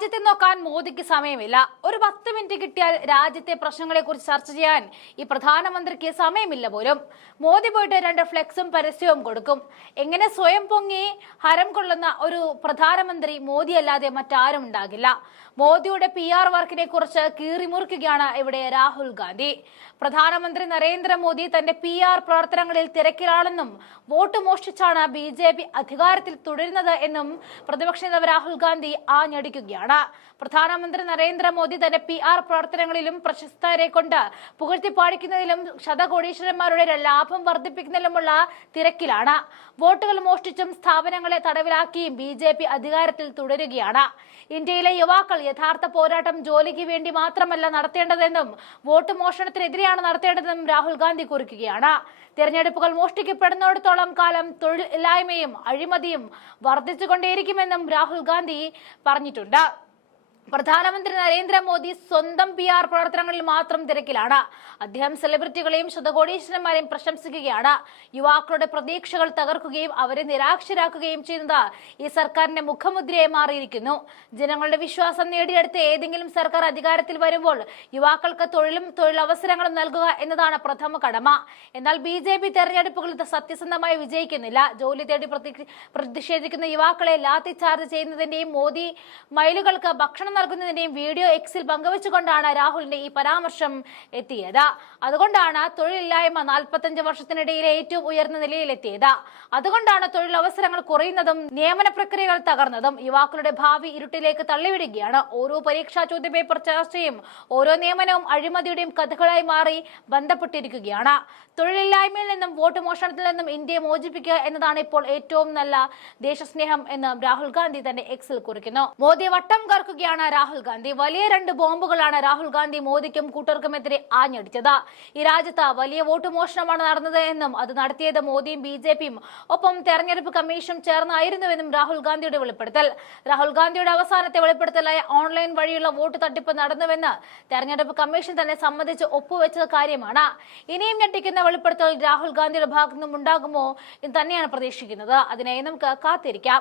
രാജ്യത്തെ നോക്കാൻ മോദിക്ക് സമയമില്ല. ഒരു 10 മിനിറ്റ് കിട്ടിയാൽ രാജ്യത്തെ പ്രശ്നങ്ങളെക്കുറിച്ച് ചർച്ച ചെയ്യാൻ ഈ പ്രധാനമന്ത്രിക്ക് സമയമില്ല പോലും. മോദി പോയിട്ട് 2 ഫ്ലെക്സും പരസ്യവും കൊടുക്കും. എങ്ങനെ സ്വയം പൊങ്ങി ഹരം കൊള്ളുന്ന ഒരു പ്രധാനമന്ത്രി മോദി അല്ലാതെ മറ്റാരും ഉണ്ടാകില്ല. മോദിയുടെ PR വർക്കിനെ കുറിച്ച് കീറിമുറിക്കുകയാണ് ഇവിടെ രാഹുൽ ഗാന്ധി. പ്രധാനമന്ത്രി നരേന്ദ്രമോദി തന്റെ PR പ്രവർത്തനങ്ങളിൽ തിരക്കിലാണെന്നും വോട്ട് മോഷ്ടിച്ചാണ് BJP അധികാരത്തിൽ തുടരുന്നത് എന്നും പ്രതിപക്ഷ നേതാവ് രാഹുൽ ഗാന്ധി ആഞ്ഞടിക്കുകയാണ്. പ്രധാനമന്ത്രി നരേന്ദ്രമോദി തന്റെ PR പ്രവർത്തനങ്ങളിലും പ്രശസ്തരെ കൊണ്ട് പുകഴ്ത്തി പാടിക്കുന്നതിലും ശതകോടീശ്വരന്മാരുടെ ലാഭം വർദ്ധിപ്പിക്കുന്നതിലുമുള്ള തിരക്കിലാണ്. വോട്ടുകൾ മോഷ്ടിച്ചും സ്ഥാപനങ്ങളെ തടവിലാക്കിയും BJP അധികാരത്തിൽ തുടരുകയാണ്. ഇന്ത്യയിലെ യുവാക്കൾ യഥാർത്ഥ പോരാട്ടം ജോലിക്ക് വേണ്ടി മാത്രമല്ല നടത്തേണ്ടതെന്നും വോട്ട് മോഷണത്തിനെതിരെയാണ് നടത്തേണ്ടതെന്നും രാഹുൽ ഗാന്ധി കുറിക്കുകയാണ്. തെരഞ്ഞെടുപ്പുകൾ മോഷ്ടിക്കപ്പെടുന്നിടത്തോളം കാലം തൊഴിലില്ലായ്മയും അഴിമതിയും വർദ്ധിച്ചുകൊണ്ടേയിരിക്കുമെന്നും രാഹുൽ ഗാന്ധി പറഞ്ഞിട്ടുണ്ട്. പ്രധാനമന്ത്രി നരേന്ദ്രമോദി സ്വന്തം PR പ്രവർത്തനങ്ങളിൽ മാത്രം തിരക്കിലാണ്. അദ്ദേഹം സെലിബ്രിറ്റികളെയും ശതകോടീശ്വരന്മാരെയും പ്രശംസിക്കുകയാണ്. യുവാക്കളുടെ പ്രതീക്ഷകൾ തകർക്കുകയും അവരെ നിരാശരാക്കുകയും ചെയ്യുന്നത് ഈ സർക്കാരിന്റെ മുഖമുദ്രയായി മാറിയിരിക്കുന്നു. ജനങ്ങളുടെ വിശ്വാസം നേടിയെടുത്ത് ഏതെങ്കിലും സർക്കാർ അധികാരത്തിൽ വരുമ്പോൾ യുവാക്കൾക്ക് തൊഴിലവസരങ്ങളും നൽകുക എന്നതാണ് പ്രഥമ കടമ. എന്നാൽ BJP തെരഞ്ഞെടുപ്പുകളിൽ സത്യസന്ധമായി വിജയിക്കുന്നില്ല. ജോലി തേടി പ്രതിഷേധിക്കുന്ന യുവാക്കളെ ലാത്തി ചാർജ് ചെയ്യുന്നതിന്റെയും മോദി മൈലുകൾക്ക് ഭക്ഷണം നൽകുന്നതിന്റെയും വീഡിയോ Xൽ പങ്കുവച്ചുകൊണ്ടാണ് രാഹുലിന്റെ ഈ പരാമർശം എത്തിയത്. അതുകൊണ്ടാണ് തൊഴിലില്ലായ്മ 45 വർഷത്തിനിടയിലെ ഏറ്റവും ഉയർന്ന നിലയിലെത്തിയത്. അതുകൊണ്ടാണ് തൊഴിലവസരങ്ങൾ കുറയുന്നതും നിയമന പ്രക്രിയകൾ തകർന്നതും. യുവാക്കളുടെ ഭാവി ഇരുട്ടിലേക്ക് തള്ളിവിടുകയാണ്. ഓരോ പരീക്ഷാ ചോദ്യപേപ്പർ ചർച്ചയും ഓരോ നിയമനവും അഴിമതിയുടെയും കഥകളായി മാറി ബന്ധപ്പെട്ടിരിക്കുകയാണ്. തൊഴിലില്ലായ്മയിൽ നിന്നും വോട്ട് മോഷണത്തിൽ നിന്നും ഇന്ത്യയെ മോചിപ്പിക്കുക എന്നതാണ് ഇപ്പോൾ ഏറ്റവും നല്ല ദേശസ്നേഹം എന്ന് രാഹുൽ ഗാന്ധി തന്റെ Xൽ കുറിക്കുന്നു. മോദിയെ വട്ടം കറക്കുകയാണ് രാഹുൽ ഗാന്ധി. വലിയ 2 ബോംബുകളാണ് രാഹുൽ ഗാന്ധി മോദിക്കും കൂട്ടർക്കുമെതിരെ ആഞ്ഞടിച്ചത്. ഈ രാജ്യത്ത് വലിയ വോട്ട് മോഷണമാണ് നടന്നത് എന്നും അത് നടത്തിയത് മോദിയും BJPയും ഒപ്പം തെരഞ്ഞെടുപ്പ് കമ്മീഷനും ചേർന്നായിരുന്നുവെന്നും രാഹുൽ ഗാന്ധിയുടെ വെളിപ്പെടുത്തൽ. രാഹുൽ ഗാന്ധിയുടെ അവസാനത്തെ വെളിപ്പെടുത്തലായ ഓൺലൈൻ വഴിയുള്ള വോട്ട് തട്ടിപ്പ് നടന്നുവെന്ന് തെരഞ്ഞെടുപ്പ് കമ്മീഷൻ തന്നെ സമ്മതിച്ച് ഒപ്പുവെച്ച കാര്യമാണ്. ഇനിയും ഞെട്ടിക്കുന്ന വെളിപ്പെടുത്തൽ രാഹുൽ ഗാന്ധിയുടെ ഭാഗത്തു നിന്നും ഉണ്ടാകുമോ എന്ന് തന്നെയാണ് പ്രതീക്ഷിക്കുന്നത്. അതിനായി നമുക്ക് കാത്തിരിക്കാം.